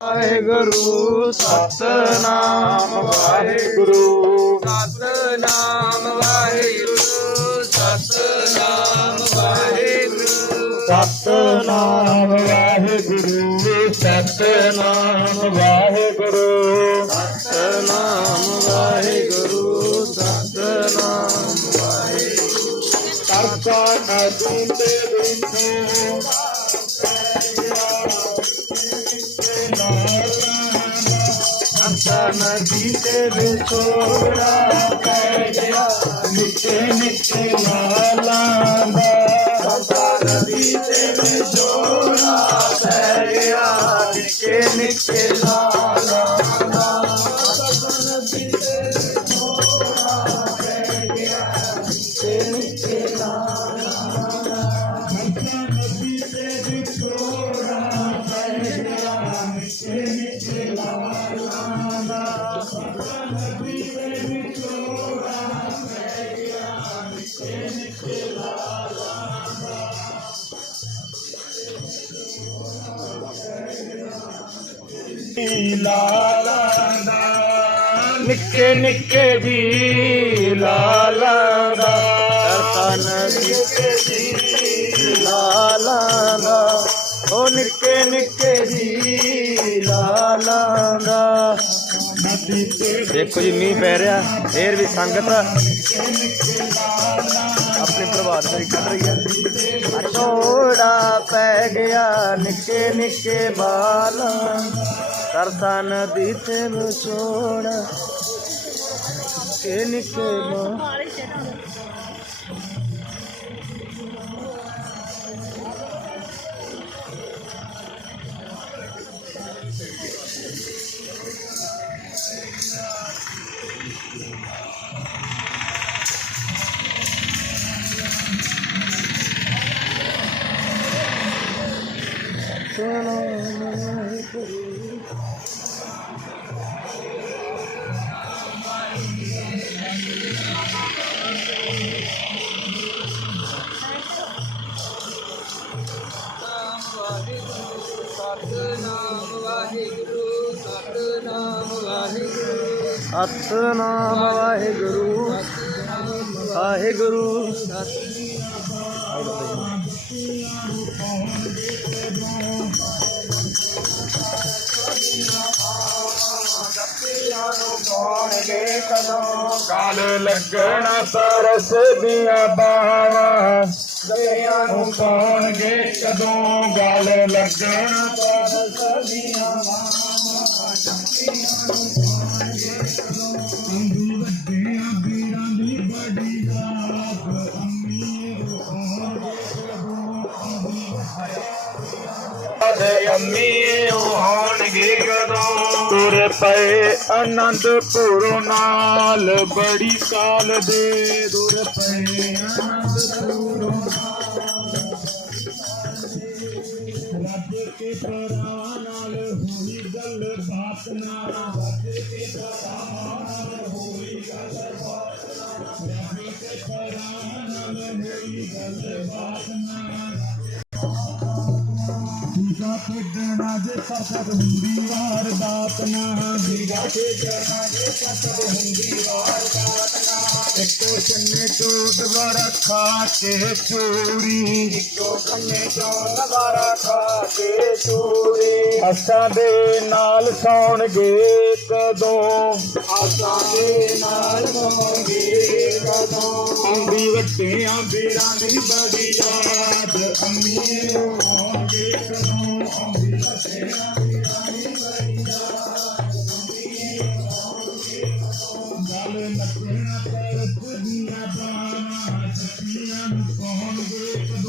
ਵਾਹਿਗੁਰੂ ਸਤਨਾਮ ਵਾਹਿਗੁਰੂ। ਸਤਨਾਮ ਵਾਹਿਗੁਰੂ ਸਤਨਾਮ ਵਾਹਿਗੁਰੂ। ਸਤਨਾਮ ਵਾਹਿਗੁਰੂ ਸਤਨਾਮ ਵਾਹਿਗੁਰੂ। ਸਤਨਾਮ ਵਾਹਿਗੁਰੂ ਸਤਨਾਮ ਵਾਹਿਗੁਰੂ। ਕਰਤਾ ਨਦੀ ਤੇ ਬਿਠੋ ਕਰਤਾ ਨਦੀ ਤੇ ਵਿਛੋੜਾ ਪੈ ਗਿਆ ਨਿੱਕੇ ਨਿੱਕੇ ਨਾਲਾਂ ਦਾ ਕਰਤਾ ਨਦੀ ਤੇ ਵਿਛੋੜਾ ਪੈ ਗਿਆ ਨਿੱਕੇ ਨਿੱਕੇ ਨਾਲਾਂ ਦਾ ਨਿੱਕੇ ਨਿੱਕੇ ਨਾਲਾਂ ਦਾ ਲਾਲਾਂ ਦਾ ਨਿੱਕੇ ਨਿੱਕੇ ਜੀ ਲਾਲਾਂ ਦਾ ਉਹ ਨਿੱਕੇ ਨਿੱਕੇ ਜੀ ਲਾਲਾਂ ਦਾ ਦੇਖੋ ਜੀ, ਮੀਂਹ ਪੈ ਰਿਹਾ, ਫੇਰ ਵੀ ਸੰਗਤ ਆਪਣੇ ਪ੍ਰਭਾਤ ਫੇਰੀ ਕੱਢ ਰਹੀ ਹੈ। ਥੋੜਾ ਪੈ ਗਿਆ ਨਿੱਕੇ ਨਿੱਕੇ ਬਾਲਾਂ ਕਰਤਾ ਨਦੀ ਤੇ ਵਿਛੋੜਾ ਕੇ ਨਿੱਕੇ ਬਾਲ। ਸਤਨਾਮ ਵਾਹਿਗੁਰੂ ਵਾਹਿਗੁਰੂ। ਕਾਲ ਲੱਗਣਾ ਸਰਸ ਦੀਆਂ ਬਾਵਾਂ ਦਰਿਆ ਨੂੰ ਪਾਉਣਗੇ ਕਦੋਂ ਗਾਲ ਲੱਗਣਾ ਤਰਸ ਦੀਆਂ ਦੇ ਅੰਮੀ ਹੋਣਗੇ ਕਦੋਂ ਤੁਰ ਪਏ ਆਨੰਦਪੁਰ ਨਾਲ, ਬੜੀ ਕਾਲ ਦੇ ਤੁਰ ਪਏ ਆਨੰਦਪੁਰ ਰੱਬ ਕੇ ਪਰਾਂ ਨਾਲ ਹੋਈ ਗੱਲ ਬਾਤ ਨਾ। ਦੀਗਾ ਖੇਡਣਾ ਜੇ ਪਸਦ ਹੁੰਦੀ ਵਾਰ ਦਾਤ ਨਾ। ਦੀਗਾ ਖੇਡਣਾ ਜੇ ਪਸਦ ਹੁੰਦੀ ਵਾਰ ਦਾਤ ਨਾ। ਇੱਕੋ ਚੰਨੇ ਚੋਟ ਵਾਰਾ ਖਾ ਕੇ ਚੋਰੀ। ਇੱਕੋ ਕੰਨੇ ਚੋਟ ਵਾਰਾ ਖਾ ਕੇ ਚੋਰੀ। ਆਸਾਂ ਦੇ ਨਾਲ ਸੌਣਗੇ ਕਦੋਂ? ਆਸਾਂ ਦੇ ਨਾਲ ਸੌਣਗੇ ਆਉਂਦੀ ਵੱਡਿਆਂ ਵੀਰਾਂ ਦੀ ਬੜੀ ਯਾਦ। ਅੰਮੀ ਹੋਣਗੇ ਕਦੋਂ ਆਉਂਦੀ ਵੱਡਿਆਂ ਵੀਰਾਂ ਦੀ ਬੜੀ ਯਾਦ। ਅੰਮੀ ਹੋਣਗੇ ਕਦੋਂ ਗੱਲ ਨੱਚਣਾ ਤਰਸ ਦੀਆਂ ਬਾਵਾਂ ਜੱਟੀਆਂ ਨੂੰ ਪਾਉਣਗੇ ਕਦੋਂ